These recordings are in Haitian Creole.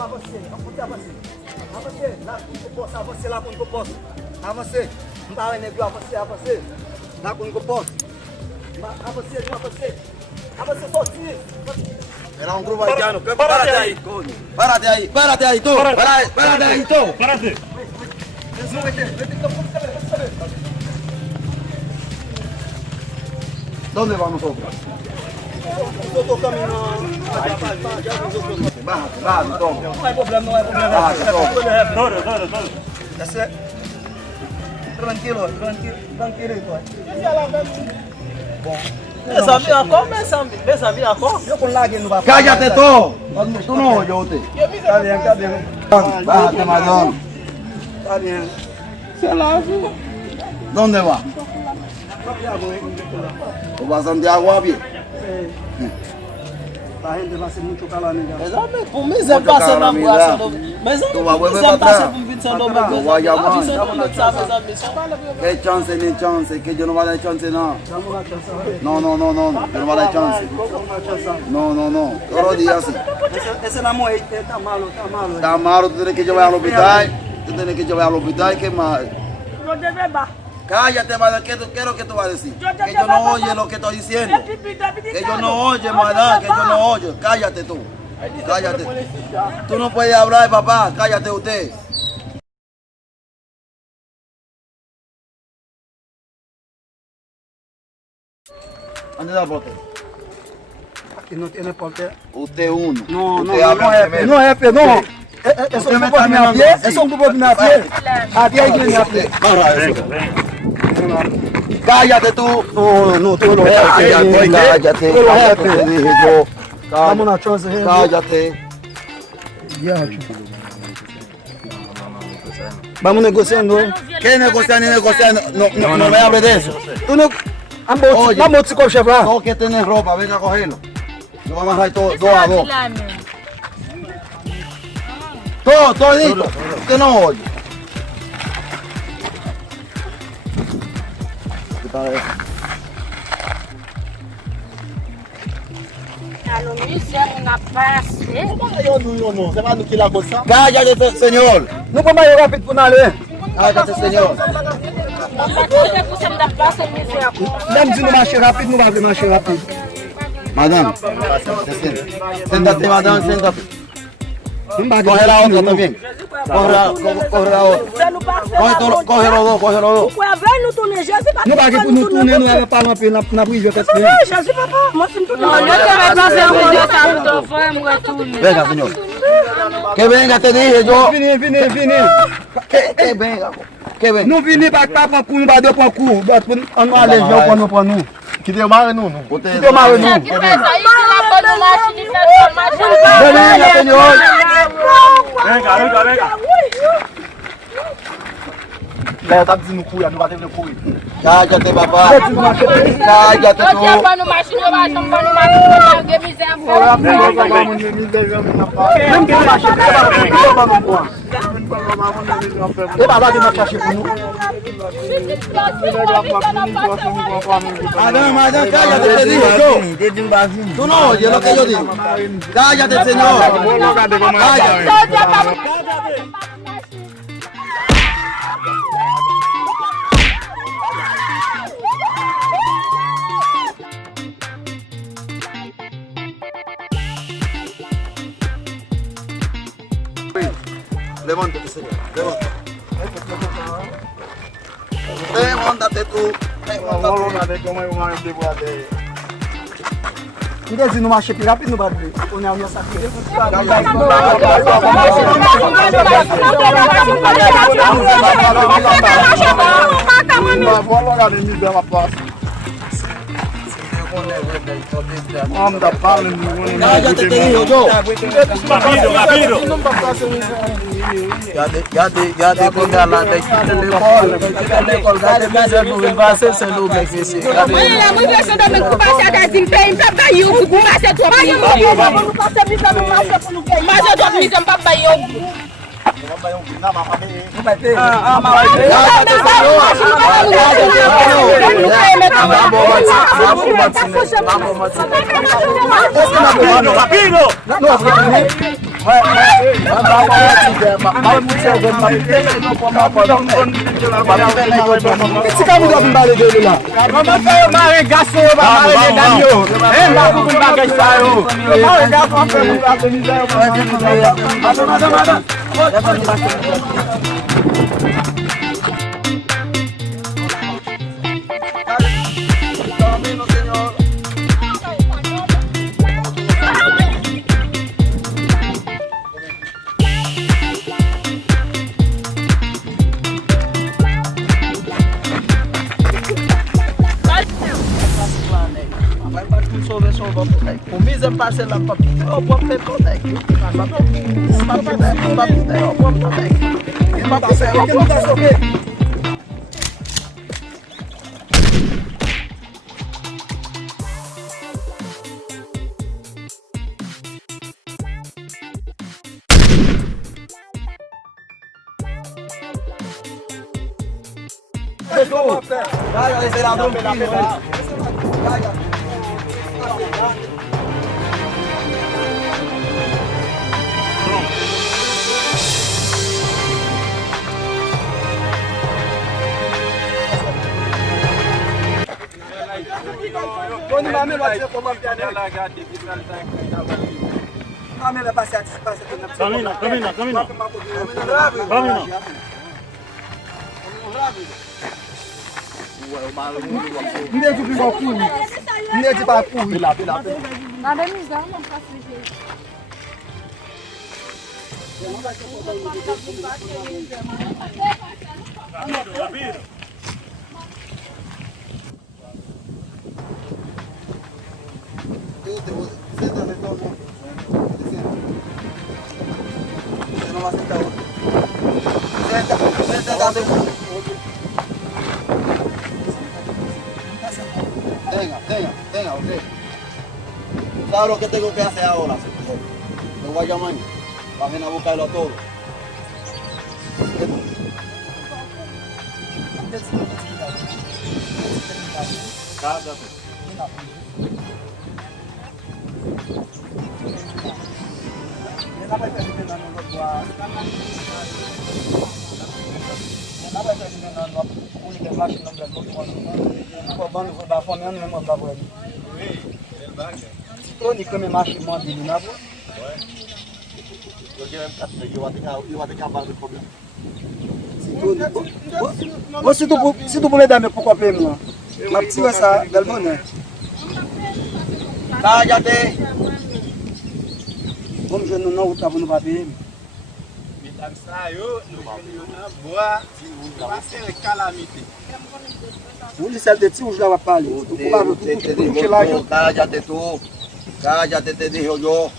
Avancez, avancez. Avancez, lá com o posto, avancez lá com o posto. Avancez. Não dá negro, avancez, avancez. Lá com o posto. Avancez, avancez. Avancez sozinho. Era un grupo haitiano. Párate ahí, coño. Párate ahí tú. Párate ahí tú. Párate. ¿Dónde vamos nosotros? Nosotros caminando. Bájate, toma. No hay problema, no hay problema. Bájate, toma. Todo. Tranquilo, tranquilito. Meus amigos, como? Eu com lágrima no papel. Cállate tú. Tú no oyes usted. Está bien. Bájate, Madón. Está bien. ¿Dónde va? ¿Tú vas a Santiago a pie? La gente va a hacer mucho calor, amiga. Por mim, você passa na rua, mas Tu vas a volver você para passa atrás. por 20 Lo voy a llamar. ¿Qué chance ni chance? Que yo no voy a dar chance nada. Damos una chance. No. Yo no voy a dar chance. No. Todos los días así. Esse namoro aí tá malo. Está malo, tú tienes que llevar al hospital. ¿Qué más? Yo debe ba. Cállate, madame, ¿qué es lo que tú vas a decir? Que yo no oye lo que estoy diciendo. Que yo no oye, madame, que yo no oye. Cállate tú. Cállate. Tú no puedes hablar, papá. Cállate usted. ¿Dónde está el bote? Aqui não tem porquê. Usted uno. No, Usted habla primero. no es, no. Es Usted un me grupo está de mi mirando a pie, así. es un grupo de mi a pie. A pie hay que ir a pie. Barra eso. Venga. Cállate tú. No, tú lo Cállate. Tú lo Cállate, te dije yo. Damos una chance. Cállate. Vamos negociando. ¿Qué negociar ni negociar? No me hables de eso. Tú no... Oye. Vamos a coche, va. No que tenés ropa, venga a cogerlo. Yo voy a bajar todo, 2 a 2. Todo listo. Usted no oye. Cállate, señor. Não vou mais rápido por nada. Cállate, señor. Dá-me de marcha rápido, não vai ver marcha rápido. Madame, siéntate, madame, siéntate. Coge la otra también. Coge la otra. Coge los dos. Não vai ver no túnel, não é para na brisa que Venga, señor. Que venga, te dije yo. Vini. Que venga. Que venga. Não vini para cá para cu, não vai dar para cu. Não alegou para não. Que deu mal, não. Que deu mal, não. Venga, señor. Venga. Ela tá dizendo cu, não vai ter cu. Cállate, papá. Cállate tú. Madame, cállate, te dije yo. Tú no oyes lo que yo digo. Cállate, señor. Cállate. Levántate, señor. Levántate tú. Não diz não marcha rápido, não vai ver. O Nel ia saber. Cállate, te digo yo. Rápido. Ya te ponga la de colgate, mas vai ser sendo que esse. Olha, muito essa da minha conversa da desempenho, tá caiu, mas eu tô bem. Mas eu tô me dando para eu. Não vai ter. Rápido. Não, Si ka mou do mbale de li la. Maman fè yo mare gaso, mare de dan yo. Mba pou pou bagay sa yo. Mare gaso fè mou bagay ni sa yo. Madame. Camino, señor. Pou mi zem pase la papi, o pop te konek. O pop Calla ese ladrón. Calla. Tony mame lo ati ko mame ane. Mame le pase ati pase to na. Camina. Camino rápido. Camina. Mne di pa pou. Mne di pa pou. Pila. Na demizão, não faço jeito. Ramiro. Siéntate todo. Você não vai sentar outro. Siéntate. Tenga, ok. ¿Sabes lo que tengo que hacer ahora? Lo voy a llamar. Vayan a buscarlo a todos. Tony come macho mó dele na rua. Yo voy a tener que hablar del problema. Si tu voulais dar meu pouco pra mim, ma petite essa galbona. Cállate. Vamos já não tava no papel. Onde sai de ti os dava palha. Tu pulava tu Cállate tú. Cállate, te digo yo.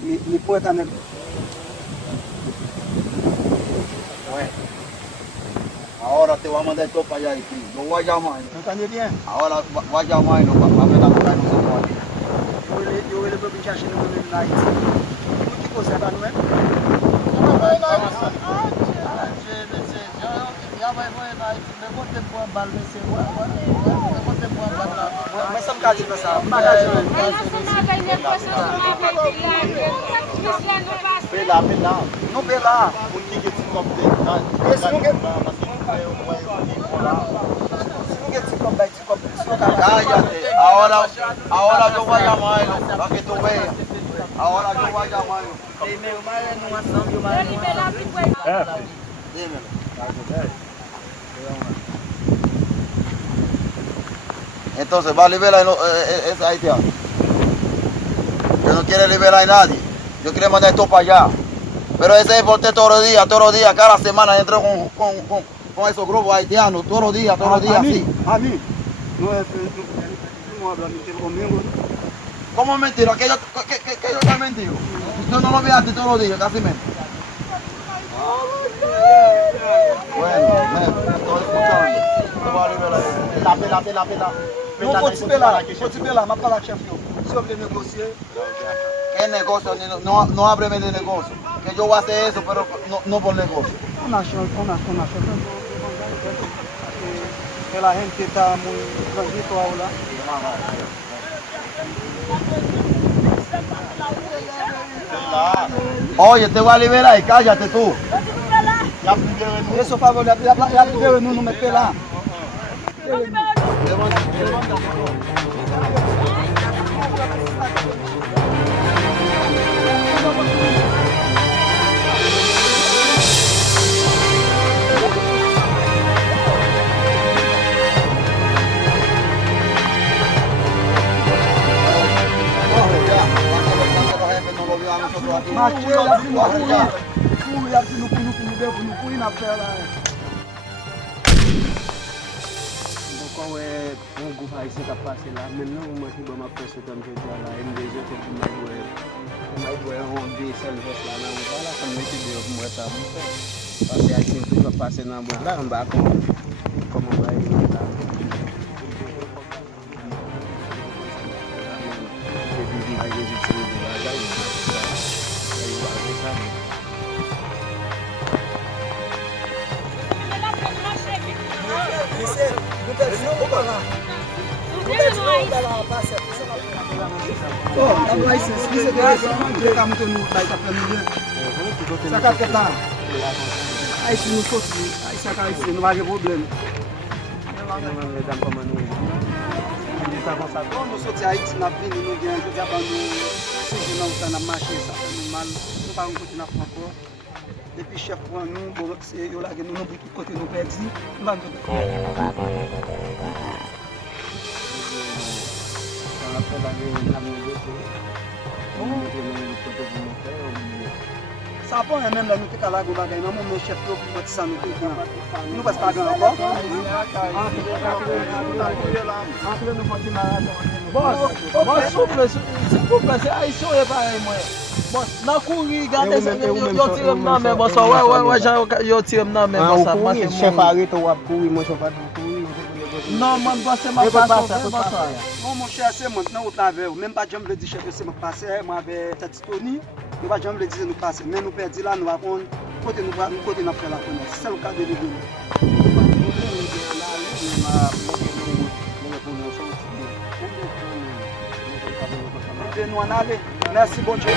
Me põe também. Ahora te voy a mandar esto para allá. Lo voy a llamar. Entendeu bien? Ahora voy a llamar y lo va a ver la boca de nosotros aquí. Eu ele para pinchar no meu nariz. Que coisa tá, não é? Mas só um bocadinho nessa. Pela. Não pela. Cállate. Ahora yo voy a llamarlo para que tú veas. Ahora yo voy a llamarlo. Dímelo. Entonces, ¿va a liberar esa haitiana? Yo no quiero liberar a nadie. Yo quiero mandar esto para allá. Pero ese es por todos los días, cada semana entro con esos grupos haitianos, todos los días, así. A mí. Não é. Não habla mentira comigo. ¿Cómo mentira? ¿Que yo te he mentido? Yo no lo vi antes todos los días, casi mente. Bueno, estoy escuchando. Te voy a liberar. Pela. Não vou te pelar, mas falar, chefe. Se eu negociar. ¿Qué negocio? No hábleme de negocio. Que yo voy a hacer eso, pero no por negocio. Una que la gente está muy tranquilo ahora. Oye, te voy a liberar y cállate tú. Eso favor, ya libere nous, nous mettez là. Marcher, la pour nous faire là. Donc, ouais, un groupe haïtien qui a passé là. Maintenant, moi, je vais m'appeler ce temps que je dis là. MDG, c'est pour moi, on dit celle de là. Voilà, comme je dis, moi, ça va. Parce que haïtien qui va passer dans le monde là, on va comment on va y aller là. Depuis chef pour nous, bon, c'est là que nous avons beaucoup de côté nous perdus. Ça prend même la nuit à la bagaille, maman mon chef pour mettre ça nous nous passe pas grand encore. Bon, s'il vous plaît, c'est haïtien et pareil moi. Bon, dans courir, regardez ça, yo tire non mais bon ça ouais, yo tire non mais bon ça moi chef arrête ou courir, moi je pas courir. Non, moi c'est ma façon, non mon cher, c'est maintenant au travers, même pas jamais le dire chef c'est me passer, moi avec Tatitoni, nous pas jamais le dire nous passer, mais nous perdre là nous va prendre côté nous côté nous faire la première. C'est le cas de l'église. Nous en aller. Merci bon Dieu.